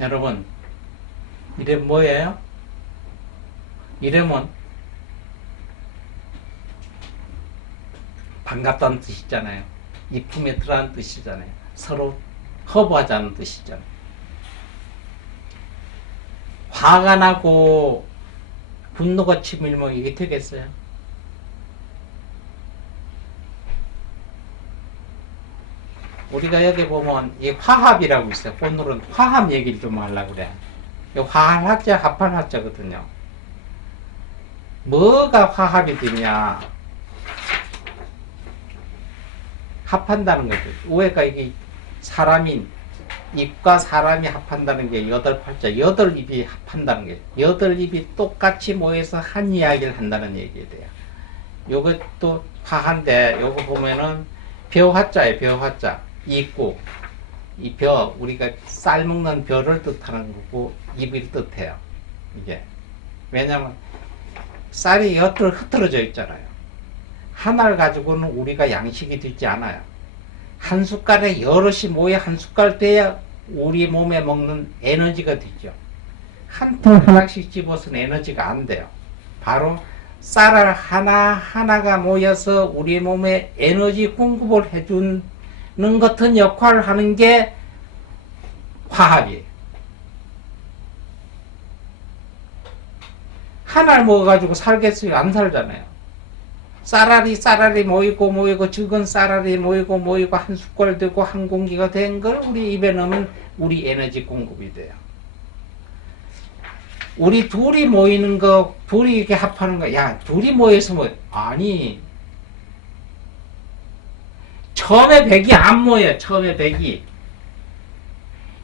여러분, 이름 뭐예요? 이름은 반갑다는 뜻이잖아요. 이쁨에 들어가는 뜻이잖아요. 서로 허브하자는 뜻이잖아요. 화가 나고 분노가 치밀면 이게 되겠어요? 우리가 여기 보면 이 화합이라고 있어요. 오늘은 화합 얘기를 좀 하려고 그래. 화합학자, 합할학자거든요. 뭐가 화합이 되냐? 합한다는 거죠. 우회가 이게 사람인 입과 사람이 합한다는 게 여덟 팔자, 여덟 입이 합한다는 게 여덟 입이 똑같이 모여서 한 이야기를 한다는 얘기에 돼요. 요것도 화한데 요거 보면은 벼화자예요. 벼화자. 입구. 이 벼, 우리가 쌀 먹는 벼를 뜻하는 거고 입을 뜻해요. 이게. 왜냐면 쌀이 엿을 흩어져 있잖아요. 하나를 가지고는 우리가 양식이 되지 않아요. 한 숟갈에 여럿이 모여 한 숟갈 돼야 우리 몸에 먹는 에너지가 되죠. 한 통 하나씩 집어서는 에너지가 안 돼요. 바로 쌀알 하나하나가 모여서 우리 몸에 에너지 공급을 해주는 같은 역할을 하는 게 화합이에요. 하나를 먹어가지고 살겠어요? 안 살잖아요. 쌀알이 모이고 적은 쌀알이 모이고 한 숟갈 되고 한 공기가 된 걸 우리 입에 넣으면 우리 에너지 공급이 돼요. 우리 둘이 모이는 거, 둘이 이렇게 합하는 거, 야, 둘이 모여서 뭐, 아니. 처음에 100이 안 모여요, 처음에 100이.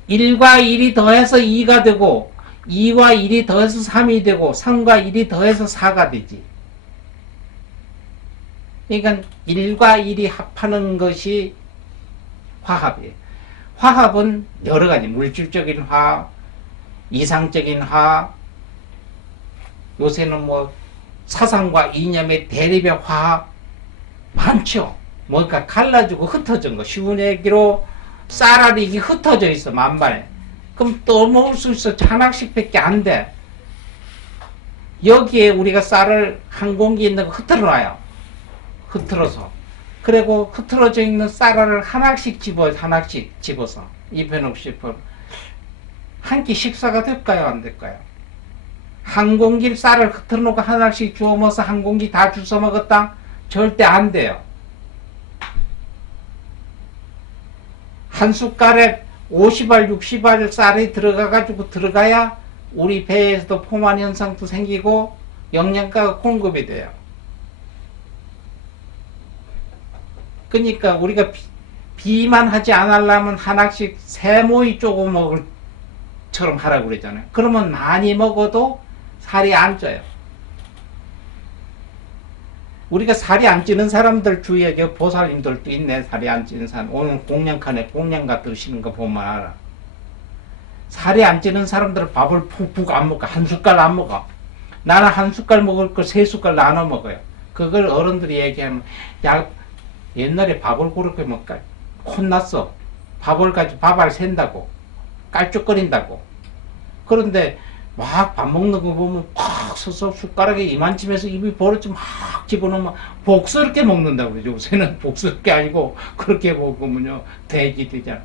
1과 1이 더해서 2가 되고, 2와 1이 더해서 3이 되고, 3과 1이 더해서 4가 되지. 그러니까 1과 1이 합하는 것이 화합이에요. 화합은 여러 가지, 물질적인 화합, 이상적인 화합, 요새는 뭐 사상과 이념의 대립의 화합 많죠. 뭐가 갈라지고 흩어진 거. 쉬운 얘기로 쌀알이 흩어져 있어, 만반에. 그럼 또 먹을 수 있어. 하나씩 밖에 안 돼. 여기에 우리가 쌀을 한 공기 있는 거 흩어져 놔요. 흐트러서. 그리고 흐트러져 있는 쌀알을 하나씩 집어서 입에 없이 한 끼 식사가 될까요? 안 될까요? 한 공기 쌀을 흐트러 놓고 하나씩 주워 먹어서 한 공기 다 주워 먹었다? 절대 안 돼요. 한 숟갈에 50알, 60알 쌀이 들어가야 우리 배에서도 포만 현상도 생기고 영양가가 공급이 돼요. 그러니까 우리가 비만 하지 않으려면 하나씩 세 모이 조금 먹을 처럼 하라고 그러잖아요. 그러면 많이 먹어도 살이 안 쪄요. 우리가 살이 안 찌는 사람들 주위에 보살님들도 있네. 살이 안 찌는 사람. 오늘 공양칸에 공양가 드시는 거 보면 알아. 살이 안 찌는 사람들은 밥을 푹푹 안 먹어. 한 숟갈 안 먹어. 나는 한 숟갈 먹을 걸 세 숟갈 나눠 먹어요. 그걸 어른들이 얘기하면 야, 옛날에 밥을 그렇게 먹까 혼났어. 밥을 가지고 밥알 샌다고 깔쭉거린다고. 그런데 막 밥 먹는 거 보면 팍 서서 숟가락에 이만큼에서 입이 벌어져 막 집어넣으면 복스럽게 먹는다고 그러죠. 요새는 복스럽게 아니고 그렇게 먹으면요 돼지 되잖아.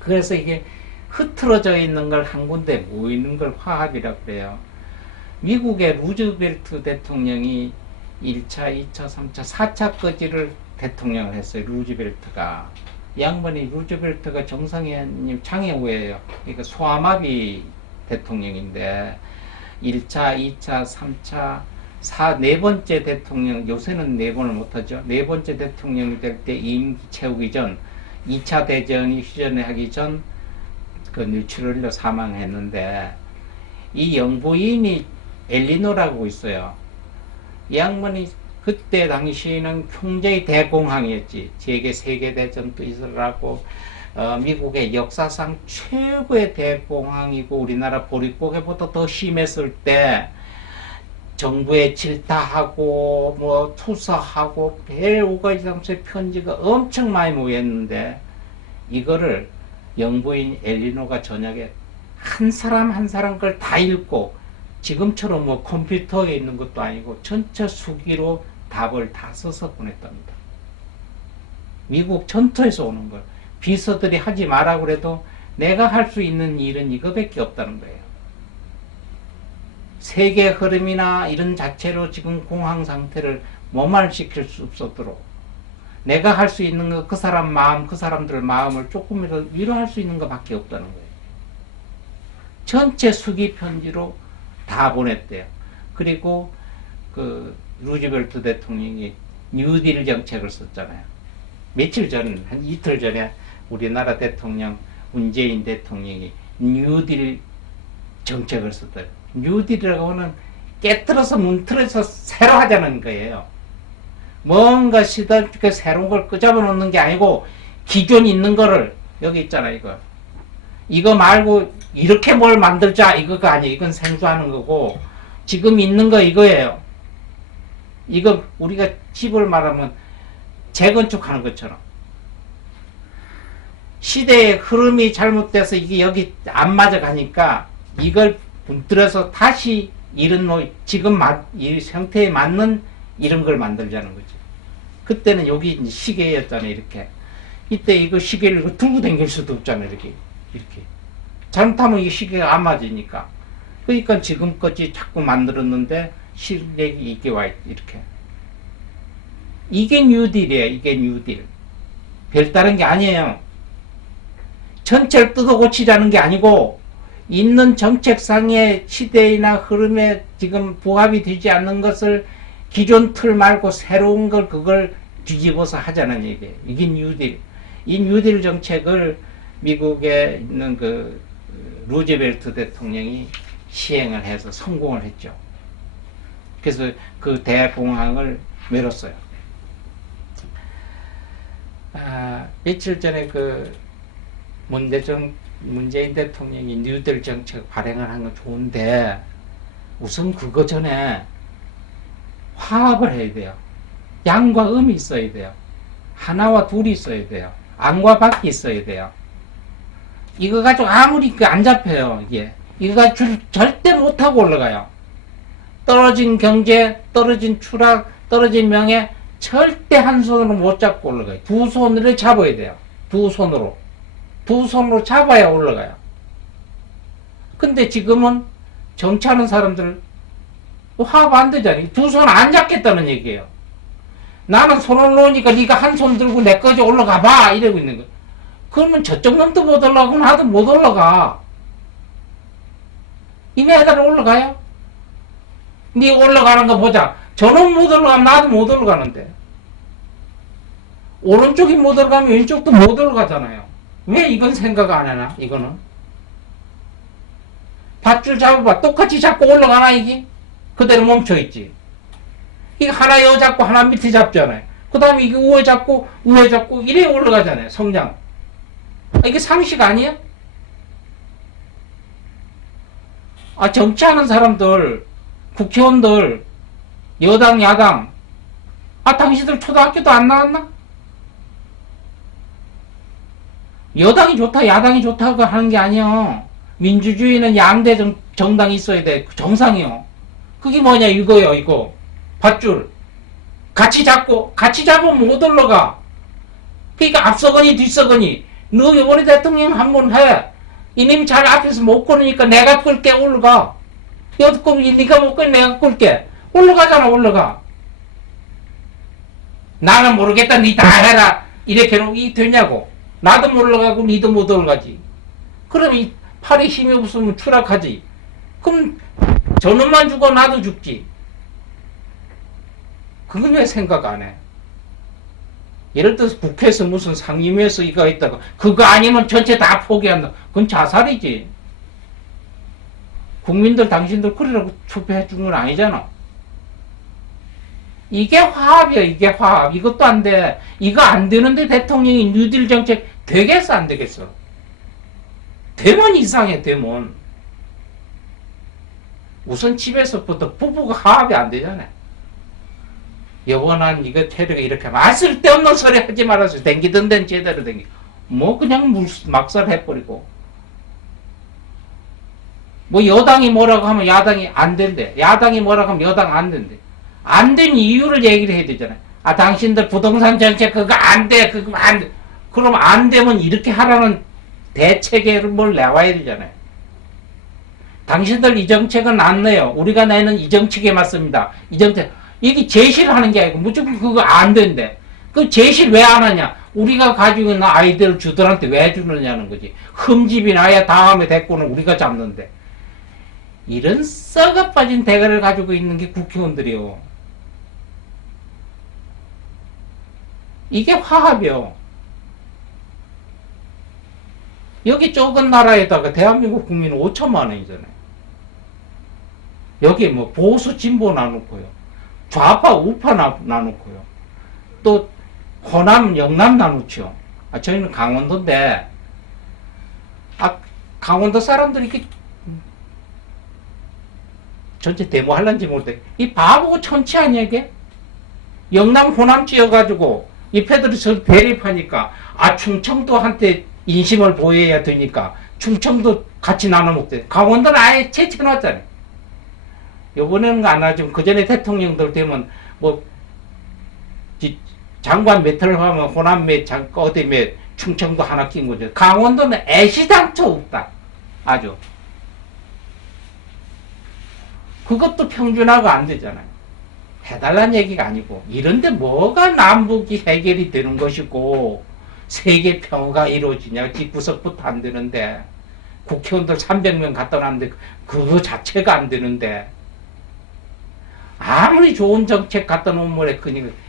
그래서 이게 흐트러져 있는 걸 한 군데 모이는 걸 화합이라고 그래요. 미국의 루즈벨트 대통령이 1차, 2차, 3차, 4차 거지를 대통령을 했어요. 루즈벨트가. 양반이 루즈벨트가 정상회님 장애우예요. 그러니까 소아마비 대통령인데 1차, 2차, 3차, 네 번째 대통령, 요새는 네 번을 못하죠. 네 번째 대통령이 될 때 임기 채우기 전 2차 대전이 휴전하기 전 그 뇌출혈로 사망했는데 이 영부인이 엘리노라고 있어요. 이 양반이 그때 당시에는 굉장히 대공황이었지. 세계대전도 있으라고 미국의 역사상 최고의 대공황이고 우리나라 보릿고개보다 더 심했을 때 정부에 질타하고 뭐 투사하고 배우가 이상의 편지가 엄청 많이 모였는데 이거를 영부인 엘리노가 저녁에 한 사람 한 사람 걸 다 읽고 지금처럼 뭐 컴퓨터에 있는 것도 아니고 전체 수기로 답을 다 써서 보냈답니다. 미국 전토에서 오는 걸 비서들이 하지 마라 그래도 내가 할 수 있는 일은 이거밖에 없다는 거예요. 세계 흐름이나 이런 자체로 지금 공황 상태를 모말시킬 수 없도록 내가 할 수 있는 거 그 사람 마음, 그 사람들 마음을 조금이라도 위로할 수 있는 것밖에 없다는 거예요. 전체 수기 편지로 다 보냈대요. 그리고 그 루즈벨트 대통령이 뉴딜 정책을 썼잖아요. 며칠 전, 한 이틀 전에 우리나라 대통령 문재인 대통령이 뉴딜 정책을 썼대요. 뉴딜이라고 하는 깨뜨려서 문틀어서 새로 하자는 거예요. 뭔가 시대롭게 새로운 걸 끄잡아 놓는 게 아니고 기존 있는 거를 여기 있잖아요. 이거 말고 이렇게 뭘 만들자 이거가 아니에요. 이건 생소하는 거고 지금 있는 거 이거예요. 이거 우리가 집을 말하면 재건축하는 것처럼 시대의 흐름이 잘못돼서 이게 여기 안 맞아가니까 이걸 분들여서 다시 이런 지금 이 형태에 맞는 이런 걸 만들자는 거지. 그때는 여기 이제 시계였잖아요. 이렇게 이때 이거 시계를 이거 들고 다닐 수도 없잖아요. 이렇게 잘못하면 이 시계가 안 맞으니까. 그러니까 지금까지 자꾸 만들었는데 실력이 이게 와 이렇게. 이게 뉴딜이에요. 이게 뉴딜. 별다른 게 아니에요. 전체를 뜯어고치자는 게 아니고 있는 정책상의 시대나 흐름에 지금 부합이 되지 않는 것을 기존 틀 말고 새로운 걸 그걸 뒤집어서 하자는 얘기예요. 이게 뉴딜. 이 뉴딜 정책을 미국에 있는 그 루즈벨트 대통령이 시행을 해서 성공을 했죠. 그래서 그 대공황을 메웠어요. 며칠 전에 그 문재인 대통령이 뉴딜 정책 발행을 한 건 좋은데 우선 그거 전에 화합을 해야 돼요. 양과 음이 있어야 돼요. 하나와 둘이 있어야 돼요. 안과 밖이 있어야 돼요. 이거 가지고 아무리 안 잡혀요. 이거 가지고 절대 못하고 올라가요. 떨어진 경제, 떨어진 추락, 떨어진 명예 절대 한 손으로 못 잡고 올라가요. 두 손으로 잡아야 돼요. 두 손으로 잡아야 올라가요. 근데 지금은 정치하는 사람들 화합 안 되잖아요. 두 손 안 잡겠다는 얘기예요. 나는 손을 놓으니까 네가 한 손 들고 내까지 올라가 봐 이러고 있는 거예요. 그러면 저쪽 놈도 못 올라가고 나도 못 올라가. 이네 해달에 올라가요? 네 올라가는 거 보자. 저놈 못 올라가면 나도 못 올라가는데. 오른쪽이 못 올라가면 왼쪽도 못 올라가잖아요. 왜 이건 생각 안 하나? 이거는 밧줄 잡아봐. 똑같이 잡고 올라가나 이게? 그대로 멈춰있지. 이거 하나 여 잡고 하나 밑에 잡잖아요. 그 다음에 이게 우에 잡고 이래 올라가잖아요. 성장. 이게 상식 아니야? 정치하는 사람들, 국회의원들, 여당, 야당, 당신들 초등학교도 안 나왔나? 여당이 좋다, 야당이 좋다고 하는 게 아니야. 민주주의는 양대 정당이 있어야 돼. 정상이요. 그게 뭐냐, 이거요, 이거. 밧줄. 같이 잡으면 못 올라가. 그러니까 앞서거니 뒤서거니. 너 이번에 대통령 한번 해. 이놈 잘 앞에서 못 걸으니까 내가 끌게 올라가. 여태 네가 못 끌 내가 끌게. 올라가잖아, 올라가. 나는 모르겠다, 니 다 해라. 이렇게 해놓으면 이 되냐고. 나도 못 올라가고 니도 못 올라가지. 그럼 이 팔에 힘이 없으면 추락하지. 그럼 저놈만 죽어 나도 죽지. 그건 왜 생각 안 해? 예를 들어서 국회에서 무슨 상임위에서 이거 있다가 그거 아니면 전체 다 포기한다. 그건 자살이지. 국민들 당신들 그러라고 투표해 준 건 아니잖아. 이게 화합이야. 이게 화합. 이것도 안 돼. 이거 안 되는데 대통령이 뉴딜 정책 되겠어 안 되겠어? 되면 이상해. 되면 우선 집에서부터 부부가 화합이 안 되잖아. 여보 난 이거 체력이 이렇게 하면 쓸데없는 소리 하지 말아서 댕기던 데는 제대로 댕기. 뭐 그냥 막살 해버리고 뭐 여당이 뭐라고 하면 야당이 안 된대. 야당이 뭐라고 하면 여당 안 된대. 안 된 이유를 얘기를 해야 되잖아요. 아 당신들 부동산 정책 그거 안 돼. 그거 안 돼. 그럼 안 되면 이렇게 하라는 대책을 뭘 내와야 되잖아요. 당신들 이 정책은 안 내요. 우리가 내는 이 정책에 맞습니다. 이 정책. 이게 제시를 하는 게 아니고 무조건 그거 안 된대. 그 제시를 왜 안 하냐? 우리가 가지고 있는 아이디어를 주들한테 왜 주느냐는 거지. 흠집이 나야 다음에 대꾸는 우리가 잡는데. 이런 썩어 빠진 대가를 가지고 있는 게 국회의원들이요. 이게 화합이요. 여기 좁은 나라에다가 대한민국 국민 5천만 원이잖아요. 여기 뭐 보수 진보 나누고요. 좌파 우파 나누고요. 또 호남 영남 나누죠. 아, 저희는 강원도인데 강원도 사람들이 이렇게 전체 데모할란지 모르겠는데 이 바보 천치 아니야 이게? 영남 호남 찌어가지고 이 패들이 저 대립하니까 충청도한테 인심을 보여야 되니까 충청도 같이 나눠 먹대. 강원도는 아예 제쳐놨잖아요. 요번에는 안 하지만 그 전에 대통령들 되면 뭐 장관 몇을 하면 호남 몇 어디 몇 충청도 하나 낀 거죠. 강원도는 애시당초 없다. 아주. 그것도 평준화가 안 되잖아요. 해달라는 얘기가 아니고 이런데 뭐가 남북이 해결이 되는 것이고 세계 평화가 이루어지냐. 뒷구석부터 안 되는데 국회의원들 300명 갖다 놨는데 그거 자체가 안 되는데 아무리 좋은 정책 갖다 놓으면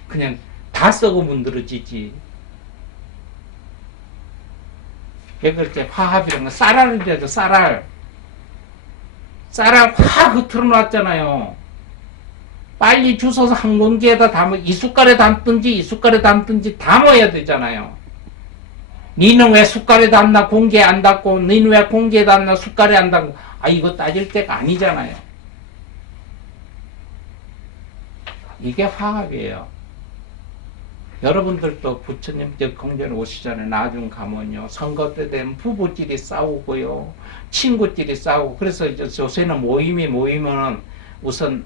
그냥 다 썩어 문드러지지. 그렇게 화합이라는 거 쌀알이라도 쌀알 확 흐트러 놨잖아요. 빨리 주워서 한 공기에다 담아 이 숟갈에 담든지 이 숟갈에 담든지 담아야 되잖아요. 니는 왜 숟갈에 담나 공기에 안 담고 니는 왜 공기에 담나 숟갈에 안 담고 이거 따질 때가 아니잖아요. 이게 화합이에요. 여러분들도 부처님 공전에 오시잖아요. 나중 가면요. 선거 때 되면 부부끼리 싸우고요. 친구끼리 싸우고. 그래서 이제 요새는 모이면 우선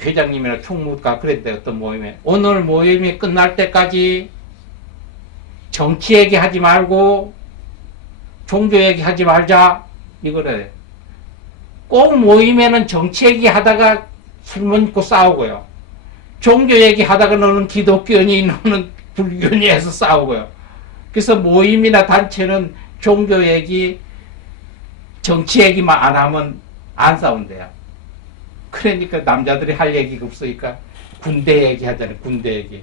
회장님이나 총무가 그랬대. 어떤 모임에 오늘 모임이 끝날 때까지 정치 얘기하지 말고 종교 얘기하지 말자. 이거래. 꼭 모임에는 정치 얘기하다가 술 먹고 싸우고요. 종교 얘기하다가 너는 기독교니 너는 불교니 해서 싸우고요. 그래서 모임이나 단체는 종교 얘기, 정치 얘기만 안 하면 안 싸운대요. 그러니까 남자들이 할 얘기가 없으니까 군대 얘기하잖아요. 군대 얘기.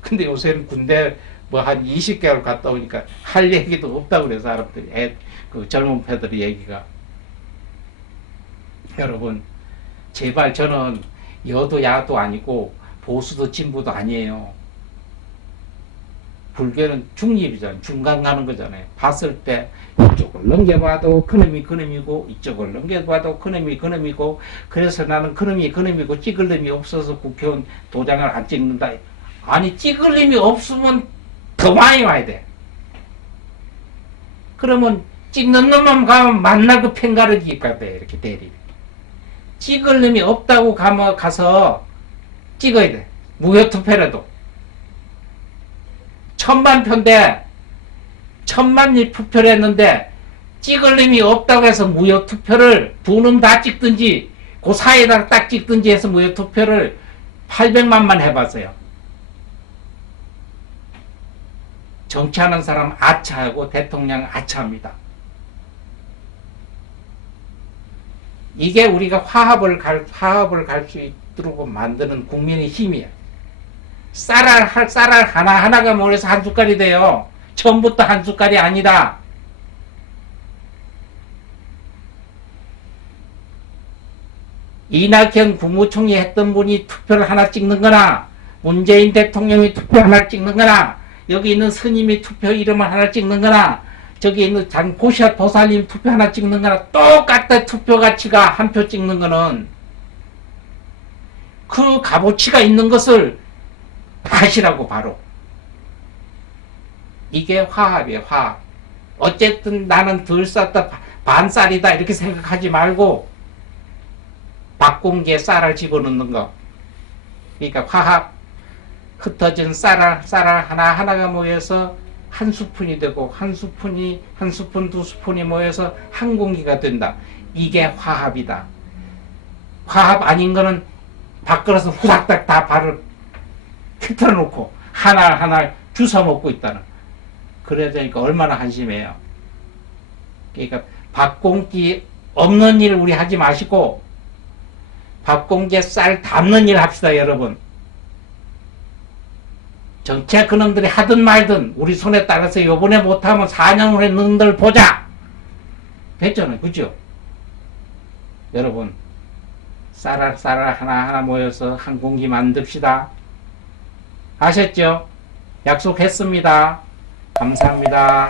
근데 요새는 군대 뭐 한 20개월 갔다 오니까 할 얘기도 없다고 그래요. 사람들이. 그 젊은 패들의 얘기가. 여러분, 제발 저는 여도 야도 아니고 보수도 진보도 아니에요. 불교는 중립이잖아요. 중간 가는 거잖아요. 봤을 때 이쪽을 넘겨봐도 그놈이고 이쪽을 넘겨봐도 그놈이고 그래서 나는 그놈이고 찍을 놈이 없어서 국회의원 도장을 안 찍는다. 아니 찍을 놈이 없으면 더 많이 와야 돼. 그러면 찍는 놈만 가면 만나고 팽가르기가 돼. 이렇게 대립. 찍을 놈이 없다고 가서 찍어야 돼. 무효투표라도. 1000만 표인데 1000만 투표를 했는데 찍을 놈이 없다고 해서 무효투표를 두 놈 다 찍든지 그 사이에다 딱 찍든지 해서 무효투표를 800만만 해봤어요. 정치하는 사람 아차하고 대통령 아차합니다. 이게 우리가 화합을 갈 수 있도록 만드는 국민의 힘이야. 쌀알 하나하나가 모여서 한 숟갈이 돼요. 처음부터 한 숟갈이 아니다. 이낙연 국무총리 했던 분이 투표를 하나 찍는 거나 문재인 대통령이 투표 하나 찍는 거나 여기 있는 스님이 투표 이름을 하나 찍는 거나 저기 있는 장포시아 도사님 투표 하나 찍는 거나 똑같다. 투표 가치가 한 표 찍는 거는 그 값어치가 있는 것을 하시라고 바로. 이게 화합이에요, 화합. 어쨌든 나는 덜 쌌다, 반쌀이다, 이렇게 생각하지 말고, 밥공기에 쌀을 집어넣는 거. 그러니까 화합, 흩어진 쌀알 하나하나가 모여서 한 스푼이 되고, 한 스푼, 두 스푼이 모여서 한 공기가 된다. 이게 화합이다. 화합 아닌 거는 밥그릇을 후닥닥 다 발을 흩어놓고, 하나하나 주워 먹고 있다는. 그래야 되니까 얼마나 한심해요. 그러니까 밥공기 없는 일 우리 하지 마시고, 밥공기에 쌀 담는 일 합시다, 여러분. 정책 그놈들이 하든 말든 우리 손에 따라서 요번에 못하면 4년 후에 너희들 보자. 됐잖아요. 그죠? 여러분, 쌀알 하나하나 모여서 한 공기 만듭시다. 아셨죠? 약속했습니다. 감사합니다.